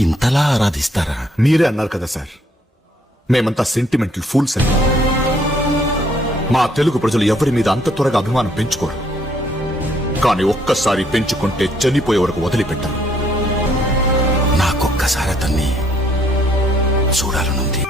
ఇంతలా ఆరాధిస్తారా? మీరే అన్నారు కదా సార్, మేమంతా సెంటిమెంటల్ ఫూల్స్ అని. మా తెలుగు ప్రజలు ఎవరి మీద అంత త్వరగా అభిమానం పెంచుకోరు. కానీ ఒక్కసారి పెంచుకుంటే చనిపోయే వరకు వదిలిపెట్టారు. నాకొక్కసారి అతన్ని చూడాలనుంది.